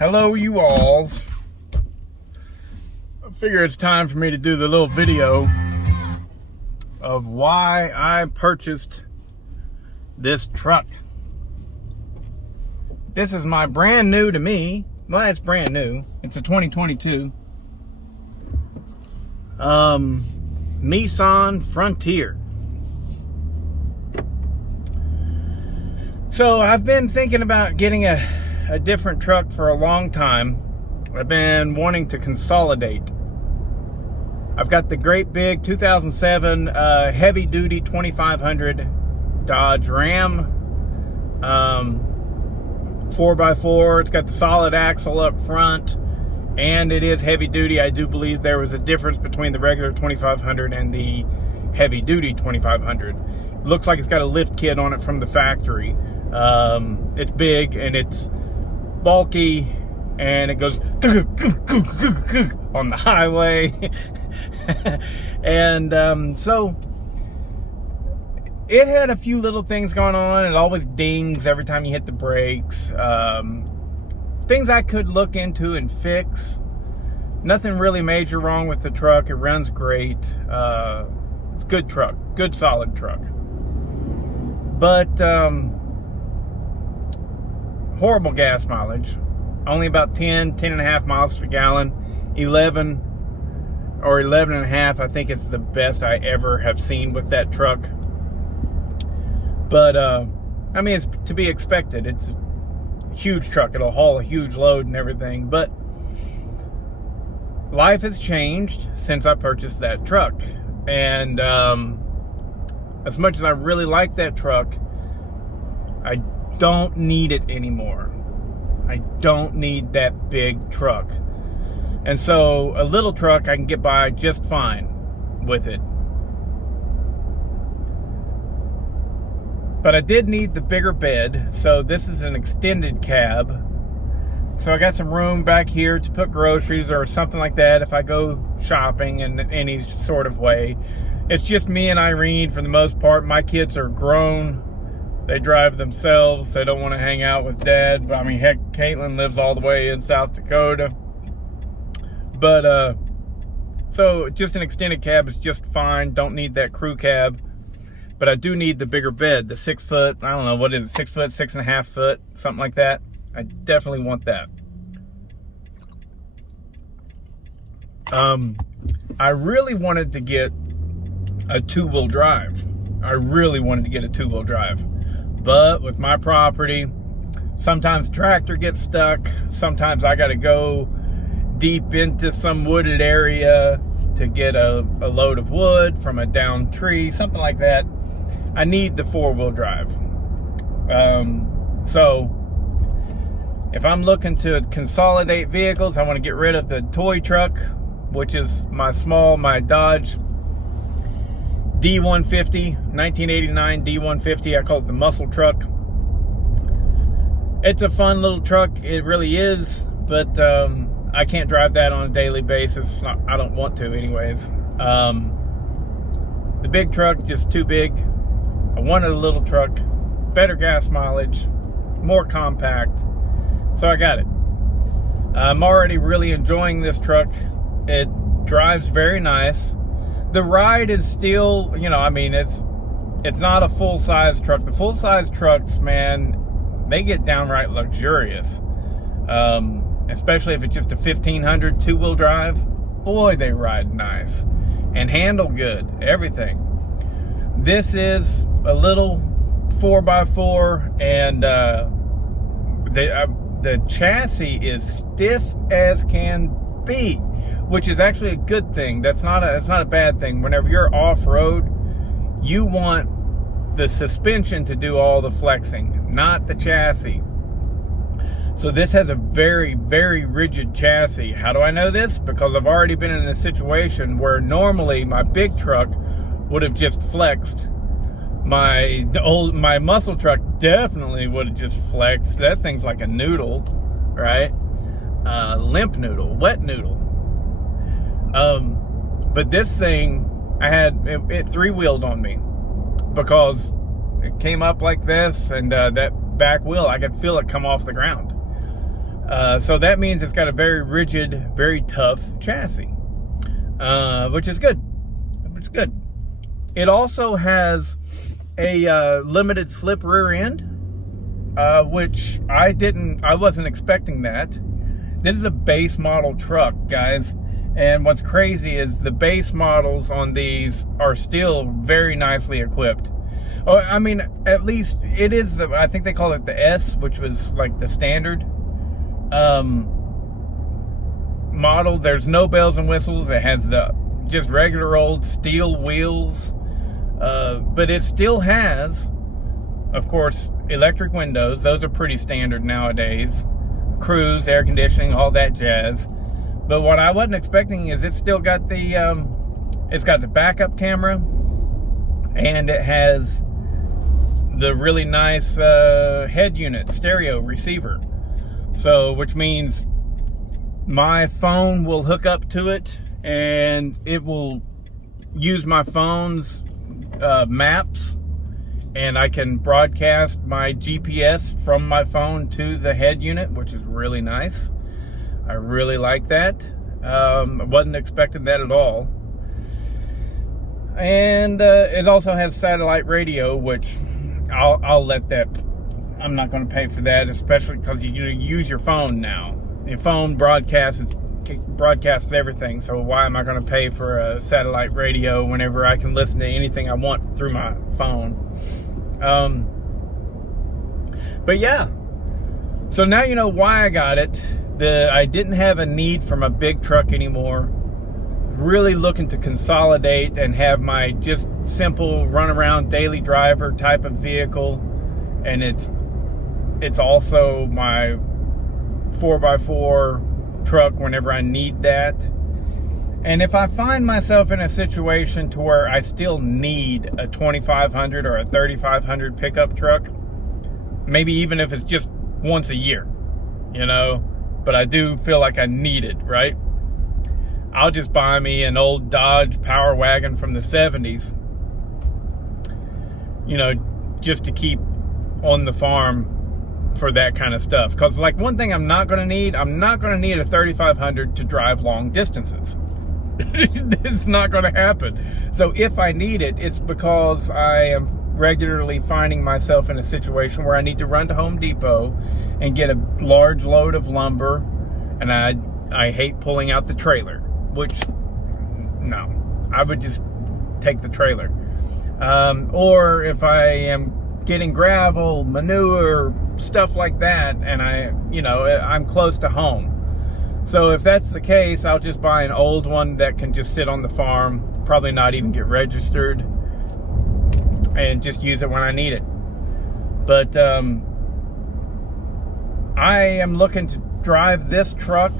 Hello, you alls. I figure it's time for me to do the little video of why I purchased this truck. This is my brand new to me. Well, it's brand new. It's a 2022 Nissan Frontier. So I've been thinking about getting a different truck for a long time. I've been wanting to consolidate. I've got the great big 2007 heavy duty 2500 Dodge Ram 4x4. It's got the solid axle up front, and it is heavy duty. I do believe there was a difference between the regular 2500 and the heavy duty 2500. Looks like it's got a lift kit on it from the factory. It's big and it's bulky, and it goes on the highway. And so it had a few little things going on. It always dings every time you hit the brakes. Things I could look into and fix. Nothing really major wrong with the truck. It runs great. It's a good truck, good solid truck. But horrible gas mileage. Only about 10 and a half miles per gallon. 11 or 11 and a half, I think, is the best I ever have seen with that truck. But I mean, it's to be expected. It's a huge truck. It'll haul a huge load and everything. But life has changed since I purchased that truck. And as much as I really like that truck, I don't need it anymore. I don't need that big truck. And so a little truck, I can get by just fine with it. But I did need the bigger bed. So this is an extended cab. So I got some room back here to put groceries or something like that if I go shopping in any sort of way. It's just me and Irene for the most part. My kids are grown. They drive themselves. They don't want to hang out with Dad. But I mean, heck, Caitlin lives all the way in South Dakota. But, so just an extended cab is just fine. Don't need that crew cab. But I do need the bigger bed, the 6 foot, I don't know, what is it, 6 foot, 6.5 foot, something like that. I definitely want that. I really wanted to get a two-wheel drive. But with my property, sometimes tractor gets stuck. Sometimes I got to go deep into some wooded area to get a load of wood from a downed tree, something like that. I need the four-wheel drive. So if I'm looking to consolidate vehicles, I want to get rid of the toy truck, which is my Dodge D150, 1989 D150. I call it the muscle truck. It's a fun little truck. It really is, but I can't drive that on a daily basis. I don't want to anyways. The big truck, just too big. I wanted a little truck, better gas mileage, more compact. So I got it. I'm already really enjoying this truck. It drives very nice. The ride is still, I mean, it's not a full-size truck. The full-size trucks, man, they get downright luxurious. Especially if it's just a 1500 two-wheel drive. Boy, they ride nice and handle good, everything. This is a little 4x4, and the chassis is stiff as can be, which is actually a good thing. It's not a bad thing. Whenever you're off-road, you want the suspension to do all the flexing, not the chassis. So this has a very, very rigid chassis. How do I know this? Because I've already been in a situation where normally my big truck would have just flexed. My muscle truck definitely would have just flexed. That thing's like a noodle, right? Limp noodle, wet noodle. But this thing, it three-wheeled on me because it came up like this, and that back wheel, I could feel it come off the ground. So that means it's got a very rigid, very tough chassis, which is good. It's good. It also has a limited slip rear end, which I wasn't expecting that. This is a base model truck, guys. And what's crazy is the base models on these are still very nicely equipped. Oh, I mean, at least it is I think they call it the S, which was like the standard model. There's no bells and whistles. It has the just regular old steel wheels. But it still has, of course, electric windows. Those are pretty standard nowadays. Cruise, air conditioning, all that jazz. But what I wasn't expecting is it's still got it's got the backup camera, and it has the really nice head unit stereo receiver. So, which means my phone will hook up to it, and it will use my phone's maps, and I can broadcast my GPS from my phone to the head unit, which is really nice. I really like that. I wasn't expecting that at all. And it also has satellite radio, which I'll let that. I'm not going to pay for that, especially because you use your phone now. Your phone broadcasts everything. So why am I going to pay for a satellite radio whenever I can listen to anything I want through my phone? But yeah. So now you know why I got it. I didn't have a need from a big truck anymore. Really looking to consolidate and have my just simple run around daily driver type of vehicle. And it's also my 4x4 truck whenever I need that. And if I find myself in a situation to where I still need a 2500 or a 3500 pickup truck, maybe even if it's just once a year, but I do feel like I need it, right? I'll just buy me an old Dodge Power Wagon from the 70s, just to keep on the farm for that kind of stuff. Because like one thing I'm not going to need a 3500 to drive long distances. It's not going to happen. So if I need it, it's because I am regularly finding myself in a situation where I need to run to Home Depot and get a large load of lumber, and I hate pulling out the trailer, which no, I would just take the trailer. Or if I am getting gravel, manure, stuff like that, and I'm close to home. So if that's the case, I'll just buy an old one that can just sit on the farm, probably not even get registered, and just use it when I need it. But I am looking to drive this truck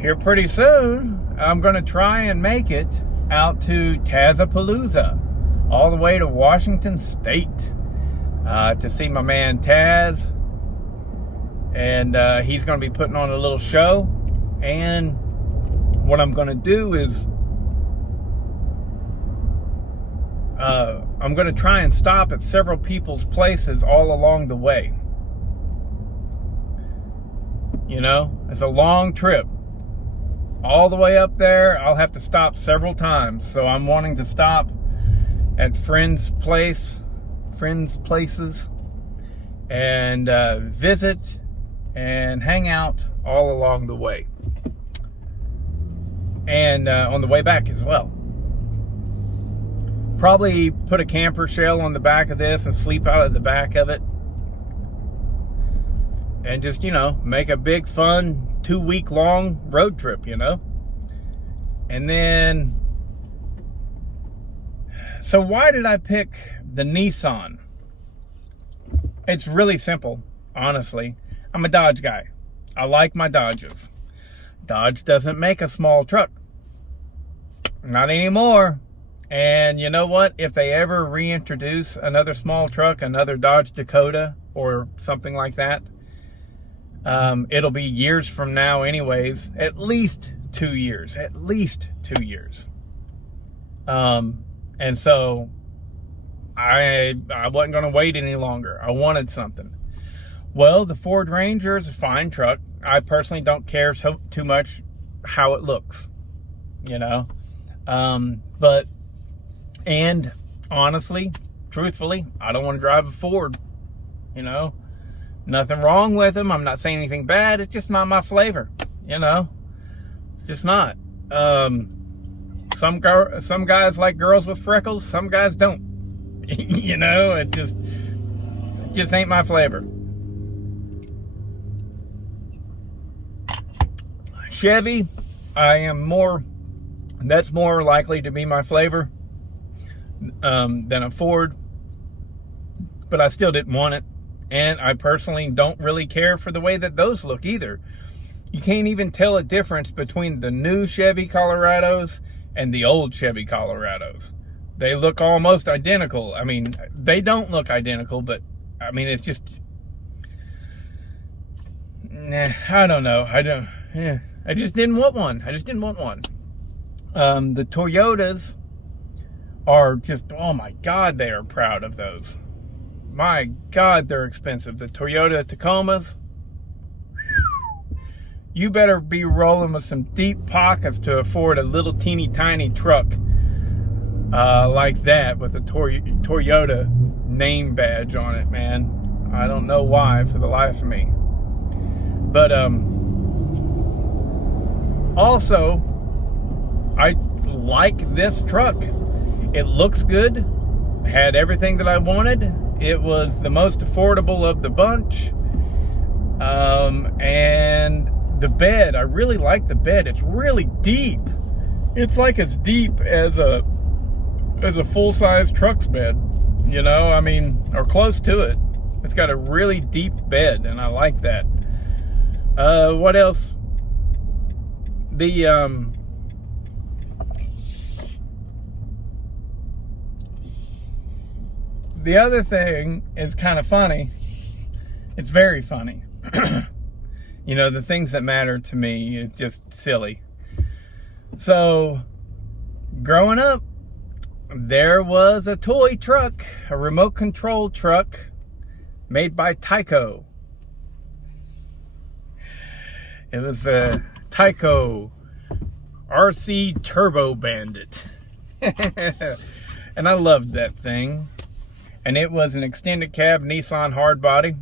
here pretty soon. I'm going to try and make it out to Tazapalooza, all the way to Washington State, to see my man Taz. And he's going to be putting on a little show. And what I'm going to do is I'm going to try and stop at several people's places all along the way. It's a long trip. All the way up there, I'll have to stop several times. So I'm wanting to stop at friends' places, and visit and hang out all along the way. And on the way back as well. Probably put a camper shell on the back of this and sleep out of the back of it. And just, make a big fun 2-week long road trip, And then, so why did I pick the Nissan? It's really simple, honestly. I'm a Dodge guy. I like my Dodges. Dodge doesn't make a small truck. Not anymore. And you know what? If they ever reintroduce another small truck, another Dodge Dakota or something like that, it'll be years from now anyways. At least 2 years. At least 2 years. And so I wasn't going to wait any longer. I wanted something. Well, the Ford Ranger is a fine truck. I personally don't care too much how it looks, you know. But honestly, truthfully, I don't want to drive a Ford, you know. Nothing wrong with them. I'm not saying anything bad. It's just not my flavor, you know. It's just not. Some guys like girls with freckles. Some guys don't. You know, it just ain't my flavor. Chevy, that's more likely to be my flavor than a Ford, but I still didn't want it, and I personally don't really care for the way that those look either. You can't even tell a difference between the new Chevy Colorados and the old Chevy Colorados. They look almost identical. I mean, they don't look identical, but I mean, it's just, I don't know. I just didn't want one. The Toyotas are just, oh my God, they are proud of those. My God, they're expensive. The Toyota Tacomas, you better be rolling with some deep pockets to afford a little teeny tiny truck like that with a Toyota name badge on it, man. I don't know why for the life of me. But also, I like this truck. It looks good. Had everything that I wanted. It was the most affordable of the bunch. And the bed, I really like the bed. It's really deep. It's like as deep as a full-size truck's bed, you know, I mean, or close to it. It's got a really deep bed, and I like that. What else? The other thing is kind of funny. It's very funny. You know, the things that matter to me is just silly. So, growing up, there was a toy truck, a remote control truck made by Tyco. It was a Tyco RC Turbo Bandit. And I loved that thing. And it was an extended cab Nissan hardbody.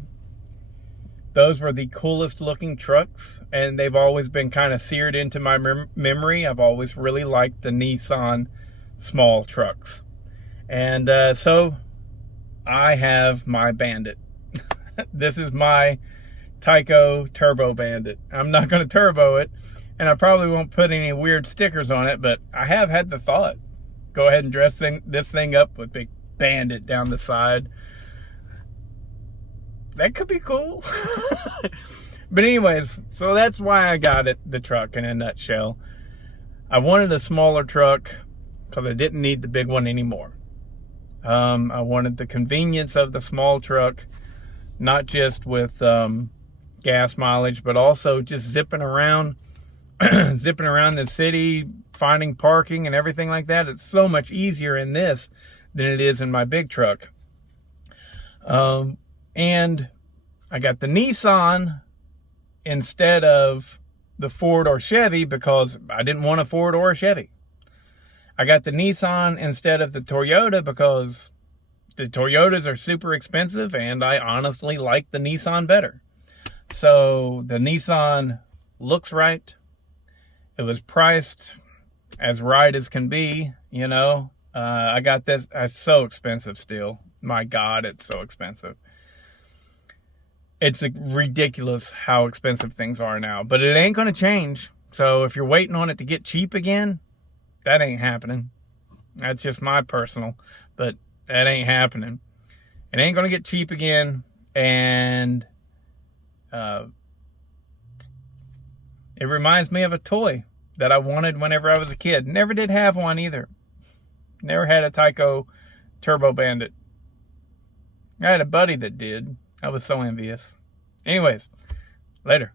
Those were the coolest looking trucks, and they've always been kind of seared into my memory. I've always really liked the Nissan small trucks. And so I have my Bandit. This is my Tyco Turbo Bandit. I'm not going to turbo it, and I probably won't put any weird stickers on it, but I have had the thought. Go ahead and dress this thing up with big Bandit down the side. That could be cool. But anyways, so that's why I got it, the truck in a nutshell. I wanted a smaller truck because I didn't need the big one anymore. I wanted the convenience of the small truck, not just with gas mileage, but also just zipping around the city, finding parking and everything like that. It's so much easier in this than it is in my big truck. And I got the Nissan instead of the Ford or Chevy because I didn't want a Ford or a Chevy. I got the Nissan instead of the Toyota because the Toyotas are super expensive and I honestly like the Nissan better. So the Nissan looks right. It was priced as right as can be, you know. I got this. It's so expensive still. My God, it's so expensive. It's ridiculous how expensive things are now, but it ain't going to change. So if you're waiting on it to get cheap again, that ain't happening. That's just my personal, but that ain't happening. It ain't going to get cheap again, and it reminds me of a toy that I wanted whenever I was a kid. Never did have one either. Never had a Tyco Turbo Bandit. I had a buddy that did. I was so envious. Anyways, later.